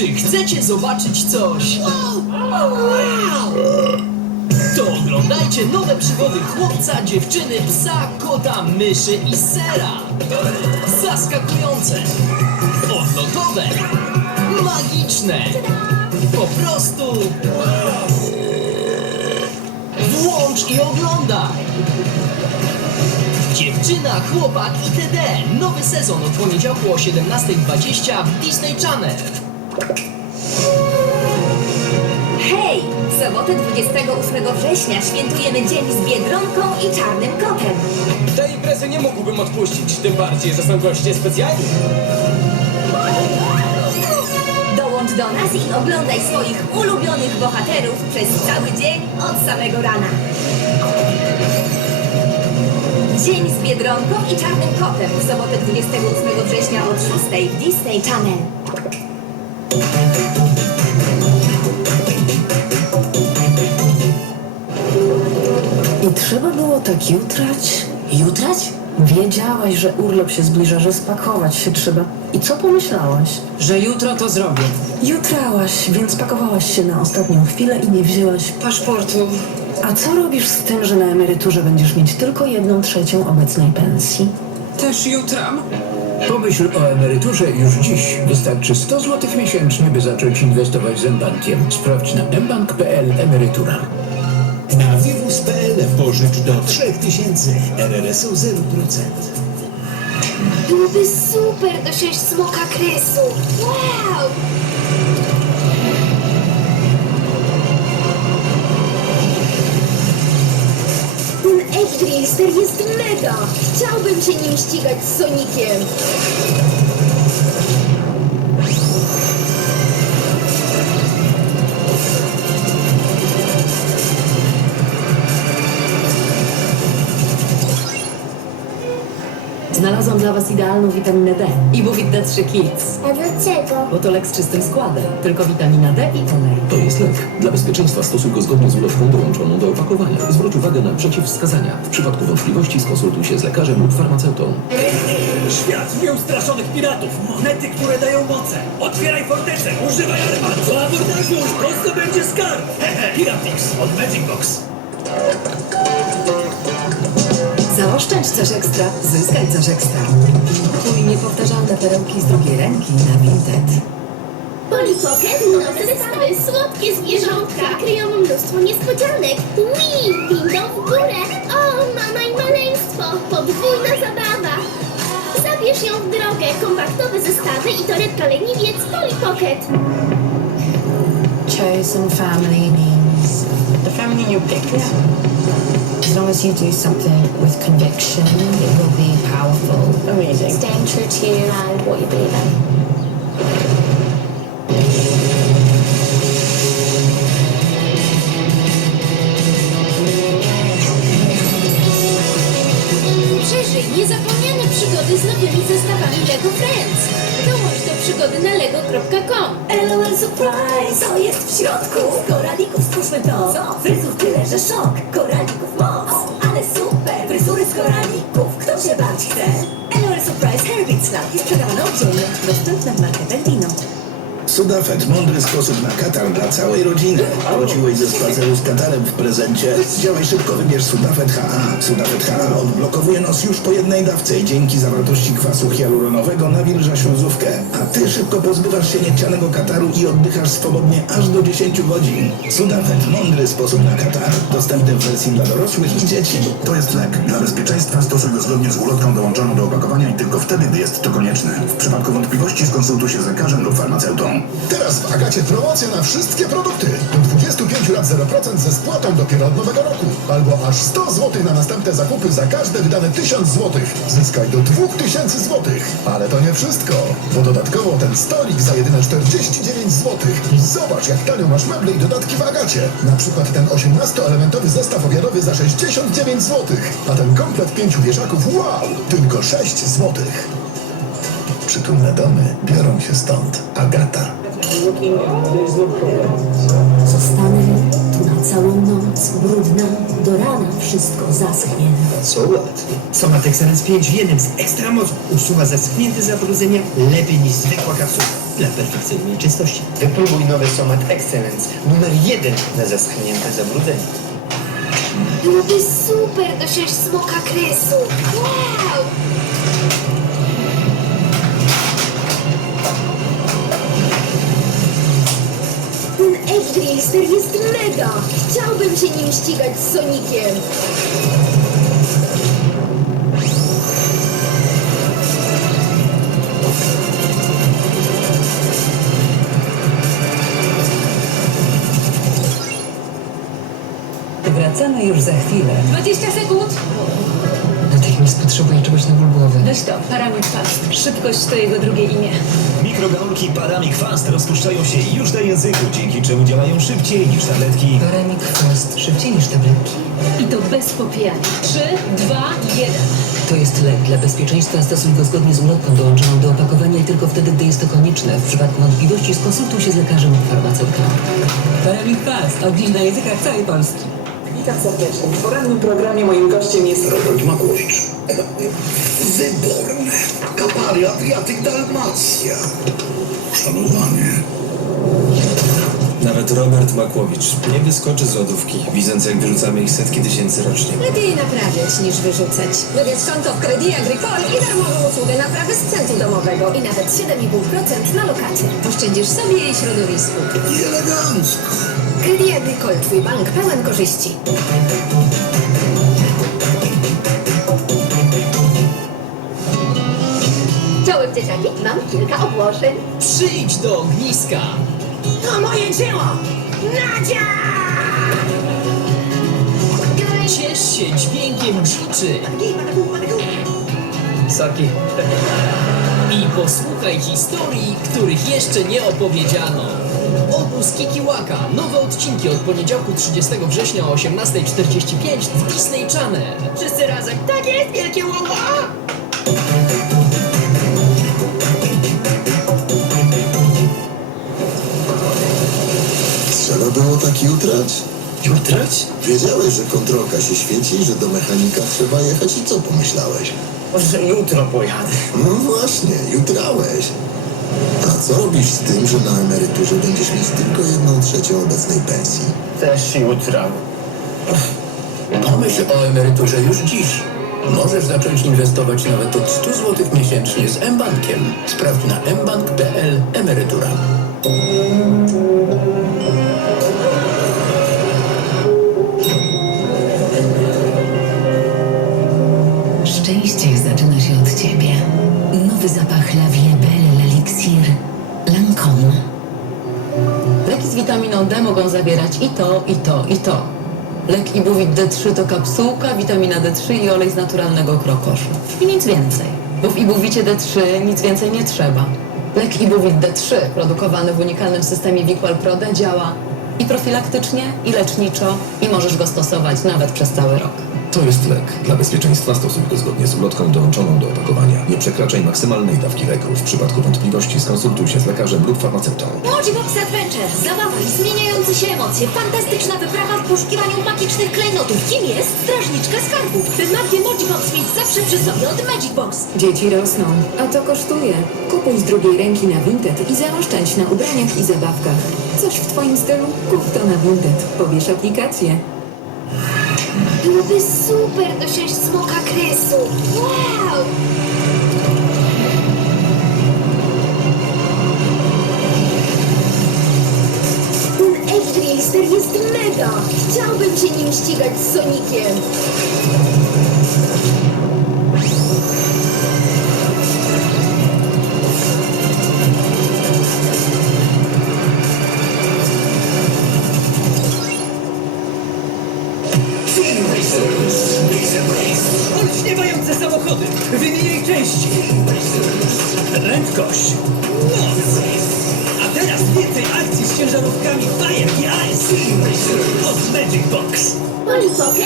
Czy chcecie zobaczyć coś? To oglądajcie nowe przygody chłopca, dziewczyny, psa, kota, myszy i sera. Zaskakujące, odlotowe, magiczne, po prostu włącz i oglądaj. Dziewczyna, chłopak itd. Nowy sezon od poniedziałku o 17.20 w Disney Channel. Hej! W sobotę 28 września świętujemy Dzień z Biedronką i Czarnym Kotem. Tej imprezy nie mógłbym odpuścić, tym bardziej, że są goście specjalni. Dołącz do nas i oglądaj swoich ulubionych bohaterów przez cały dzień od samego rana. Dzień z Biedronką i Czarnym Kotem w sobotę 28 września od 6 w Disney Channel. I trzeba było tak jutrać? Jutrać? Wiedziałaś, że urlop się zbliża, że spakować się trzeba. I co pomyślałaś? że jutro to zrobię. Jutrałaś, więc pakowałaś się na ostatnią chwilę i nie wzięłaś. Paszportu. A co robisz z tym, że na emeryturze będziesz mieć tylko jedną trzecią obecnej pensji? Też jutram. Pomyśl o emeryturze już dziś. Wystarczy 100 zł miesięcznie, by zacząć inwestować z mBankiem. Sprawdź na mbank.pl emerytura. Vivus.pl pożycz do 3000 RRSO 0%. Byłoby super dosiąść smoka kresu. Wow! Ten Edge jest mega! Chciałbym się nim ścigać z Sonikiem. Znalazłam dla was idealną witaminę D. Ibufit D3 Kids. A dlaczego? Bo to lek z czystym składem. Tylko witamina D i olej. To jest lek. Dla bezpieczeństwa stosuj go zgodnie z ulotką dołączoną do opakowania. Zwróć uwagę na przeciwwskazania. W przypadku wątpliwości skonsultuj się z lekarzem lub farmaceutą. Świat nieustraszonych piratów! Monety, które dają moce! Otwieraj fortecę! Używaj armat! Po abordażu! To będzie skarb! Hehe! Piratix od Magic Box! Zaoszczędź coś ekstra, zyskaj coś ekstra. Kupuj niepowtarzalne perełki z drugiej ręki na Vinted. Polly Pocket, nowe zestawy, słodkie zwierzątka, kryją mnóstwo niespodzianek. Wii, windą w górę. O, mama i maleństwo, podwójna zabawa. Zabierz ją w drogę, kompaktowe zestawy i torebka leniwiec Polly Pocket. chosen family means the family you picked. As long as you do something with conviction, it will be powerful. Amazing. Staying true to you and what you believe in. Przeżyj niezapomniane przygody z nowymi zestawami LEGO Friends. Dołącz do przygody na lego.com. LOL Surprise! Co jest w środku? Koralików moc! Ale super! Fryzury z koralików! Kto się bać chce? LOL Surprise Herbit Snap jest sprzedawany oddzielnie. Dostępne w marketach Dino. Sudafed, mądry sposób na katar dla całej rodziny. Wróciłeś ze spaceru z katarem w prezencie? Działaj szybko, wybierz Sudafed HA. Sudafed HA odblokowuje nos już po jednej dawce i dzięki zawartości kwasu hialuronowego nawilża śluzówkę. A ty szybko pozbywasz się niechcianego kataru i oddychasz swobodnie aż do 10 godzin. Sudafed, mądry sposób na katar. Dostępny w wersji dla dorosłych i dzieci. To jest lek. Dla bezpieczeństwa stosuj go zgodnie z ulotką dołączoną do opakowania i tylko wtedy, gdy jest to konieczne. W przypadku wątpliwości skonsultuj się z lekarzem lub farmaceutą. Teraz w Agacie promocja na wszystkie produkty. Do 25 lat 0% ze spłatą dopiero od nowego roku. Albo aż 100 zł na następne zakupy za każde wydane 1000 zł. Zyskaj do 2000 zł. Ale to nie wszystko, bo dodatkowo ten stolik za jedyne 49 zł. I zobacz jak tanio masz meble i dodatki w Agacie. Na przykład ten 18-elementowy zestaw obiadowy za 69 zł. A ten komplet pięciu wieszaków, wow, tylko 6 zł. Przytulne domy biorą się stąd. Agata. Zostanę tu na całą noc, brudna, do rana wszystko zaschnie. Co łatwiej. Somat Excellence 5 w jednym z ekstra mocy usuwa zaschnięte zabrudzenia lepiej niż zwykła kapsuła dla perfekcyjnej czystości. Wypróbuj nowy Somat Excellence numer jeden na zaschnięte zabrudzenia. Byłoby super dosiąść smoka kresu. Wow! Ten Edge Drillster jest mega! Chciałbym się nim ścigać z Sonikiem. Chwilę. 20 sekund! Natychmiast potrzebuję czegoś na ból głowy. Weź to, Paramit Fast. Szybkość to jego drugie imię. Mikrogałki Paramik Fast rozpuszczają się już na języku, dzięki czemu działają szybciej niż tabletki. Paramik Fast. Szybciej niż tabletki. I to bez popijania. 3, 2, 1. To jest lek. Dla bezpieczeństwa stosuj go zgodnie z ulotką dołączoną do opakowania i tylko wtedy, gdy jest to konieczne. W przypadku wątpliwości skonsultuj się z lekarzem lub farmaceutą. Paramik Fast. Od dziś na językach całej Polski. Witam serdecznie. W porannym programie moim gościem jest... Robert Makłowicz. Wyborne. Kaparia Adriatyk Dalmacja. Szanowanie. Nawet Robert Makłowicz nie wyskoczy z lodówki, widząc jak wyrzucamy ich setki tysięcy rocznie. Lepiej naprawiać niż wyrzucać. Wybierz konto w Credit Agricole i darmową usługę naprawy sprzętu domowego. I nawet 7,5% na lokację. Oszczędzisz sobie i środowisku. I elegancko. Credit Agricole, twój bank pełen korzyści. Czołem dzieciaki, mam kilka ogłoszeń. Przyjdź do ogniska! To moje dzieło! Nadzia! Ciesz się dźwiękiem dziczy Saki. i posłuchaj historii, których jeszcze nie opowiedziano. Obóz Kikiłaka. Nowe odcinki od poniedziałku 30 września o 18.45 w Disney Channel. Wszyscy razem. Tak jest, wielkie łoła! Trzeba było tak jutrać? Jutrać? Wiedziałeś, że kontrolka się świeci, że do mechanika trzeba jechać i co pomyślałeś? Że jutro pojadę. No właśnie, jutrałeś. A co robisz z tym, że na emeryturze będziesz mieć tylko jedną trzecią obecnej pensji? Też jutra. Pomyśl o emeryturze już dziś. Możesz zacząć inwestować nawet od 100 zł miesięcznie z mBankiem. Sprawdź na mbank.pl emerytura. Szczęście zaczyna się od ciebie. Nowy zapach La D mogą zawierać i to, i to, i to. Lek Ibuwit D3 to kapsułka, witamina D3 i olej z naturalnego krokoszu. I nic więcej. Bo w Ibuwicie D3 nic więcej nie trzeba. Lek Ibuwit D3, produkowany w unikalnym systemie Wiqual Prode, działa i profilaktycznie, i leczniczo, i możesz go stosować nawet przez cały rok. To jest lek. Dla bezpieczeństwa stosuj go zgodnie z ulotką dołączoną do opakowania. Nie przekraczaj maksymalnej dawki leku. W przypadku wątpliwości skonsultuj się z lekarzem lub farmaceutą. Mojibox Adventure. Zabawa i zmieniające się emocje. Fantastyczna wyprawa w poszukiwaniu magicznych klejnotów. Kim jest strażniczka skarbów? By magię Mojibox mieć zawsze przy sobie od Magic Box. Dzieci rosną, a to kosztuje. Kupuj z drugiej ręki na Vinted i zaoszczędź na ubraniach i zabawkach. Coś w twoim stylu? Kup to na Vinted. Pobierz aplikację. Byłoby super dosiąść smoka kresu. Wow! Ten Edge Drillster jest mega! Chciałbym się nim ścigać z Sonikiem.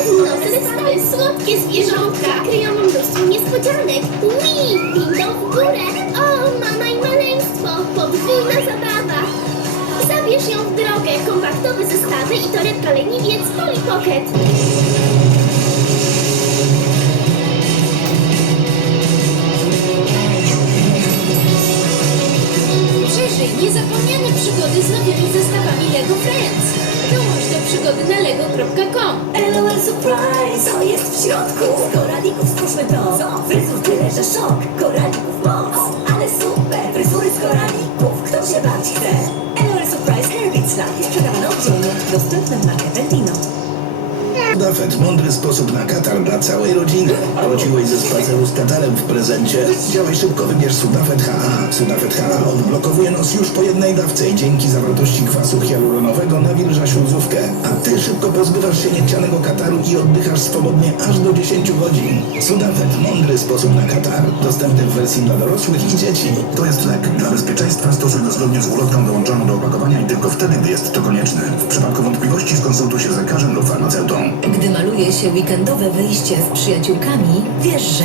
Zestawy, słodkie zwierzątka, kryją mnóstwo niespodzianek. Wii, windą w górę. O, mama i maleństwo, podwójna zabawa. Zabierz ją w drogę, kompa kompaktowe zestawy i torebka leniwiec Polly Pocket. Przeżyj niezapomniane przygody z nowymi zestawami LEGO Friends. Dołącz do przygody na lego.com. LOL Surprise! Co jest w środku? Z koralików stwórzmy to! Co? Fryzur tyle, że szok! Koralików moc! Ale super! Fryzury z koralików! Kto się bać chce? LOL Surprise Herbit Snack sprzedawano oddzielnie. Dostępne w markę. Sudafed, mądry sposób na katar dla całej rodziny. Wróciłeś ze spaceru z katarem w prezencie? Działaj szybko, wybierz Sudafed HA. Sudafed HA odblokowuje nos już po jednej dawce i dzięki zawartości kwasu hialuronowego nawilża śluzówkę. A ty szybko pozbywasz się niechcianego kataru i oddychasz swobodnie aż do 10 godzin. Sudafed, mądry sposób na katar. Dostępny w wersji dla dorosłych i dzieci. To jest lek. Dla bezpieczeństwa stosuj go zgodnie z ulotką dołączoną do opakowania i tylko wtedy, gdy jest to konieczne. W przypadku wątpliwości skonsultuj się z lekarzem lub farmaceutą. Gdy maluje się weekendowe wyjście z przyjaciółkami, wiesz, że...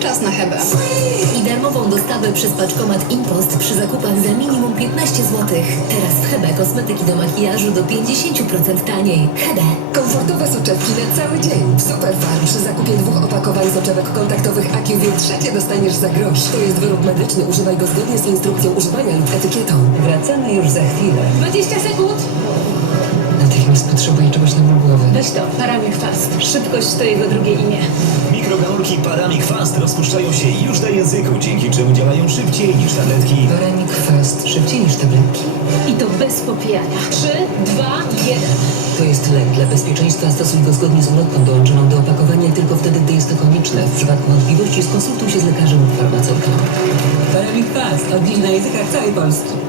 Czas na hebę. I darmową dostawę przez paczkomat Impost przy zakupach za minimum 15 zł. Teraz w Hebe kosmetyki do makijażu do 50% taniej. Hebe. Komfortowe soczewki na cały dzień. W Superfarm przy zakupie dwóch opakowań soczewek kontaktowych AQV trzecie dostaniesz za grosz. To jest wyrób medyczny, używaj go zgodnie z instrukcją używania lub etykietą. Wracamy już za chwilę. 20 sekund. Natychmiast potrzebuję czegoś na. Weź to, Paramik Fast. Szybkość to jego drugie imię. Mikrogalurki Paramik Fast rozpuszczają się już na języku, dzięki czemu działają szybciej niż tabletki. Paramik Fast. Szybciej niż tabletki. I to bez popijania. 3, 2, 1. To jest lek. Dla bezpieczeństwa stosuj go zgodnie z ulotką dołączoną do opakowania i tylko wtedy, gdy jest to konieczne. W przypadku wątpliwości skonsultuj się z lekarzem lub farmaceutą. Paramik Fast. Od dziś na językach całej Polski.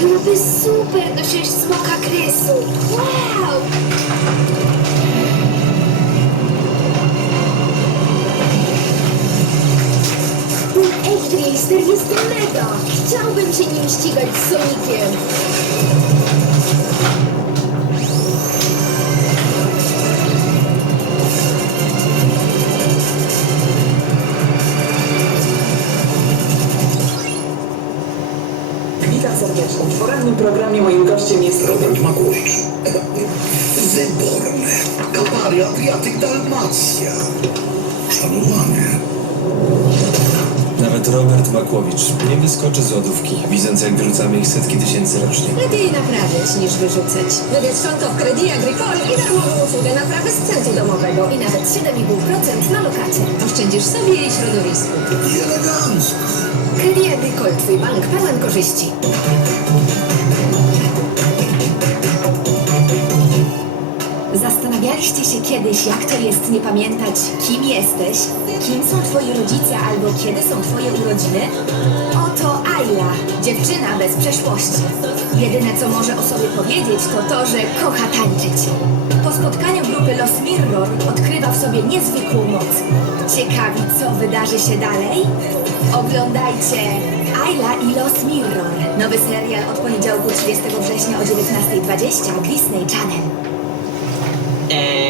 Byłoby super dosiąść smoka kresu. Wow! Ten Age Racer jest mega! Chciałbym się nim ścigać z Sonikiem. Adriatyk Dalmacja. Szanowanie. Nawet Robert Makłowicz nie wyskoczy z lodówki, widząc jak wyrzucamy ich setki tysięcy rocznie. Lepiej naprawiać niż wyrzucać. Wybierz konto w Credit Agricole i darmową usługę naprawy sprzętu domowego. I nawet 7,5% na lokacie. Oszczędzisz sobie i środowisku. I elegancko. Credit Agricole, twój bank pełen korzyści. Zastanawialiście się kiedyś, jak to jest nie pamiętać, kim jesteś, kim są twoi rodzice albo kiedy są twoje urodziny? Oto Ayla, dziewczyna bez przeszłości. Jedyne, co może o sobie powiedzieć, to to, że kocha tańczyć. Po spotkaniu grupy Los Mirror odkrywa w sobie niezwykłą moc. Ciekawi, co wydarzy się dalej? Oglądajcie Ayla i Los Mirror. Nowy serial od poniedziałku 30 września o 19.20 Disney Channel. day.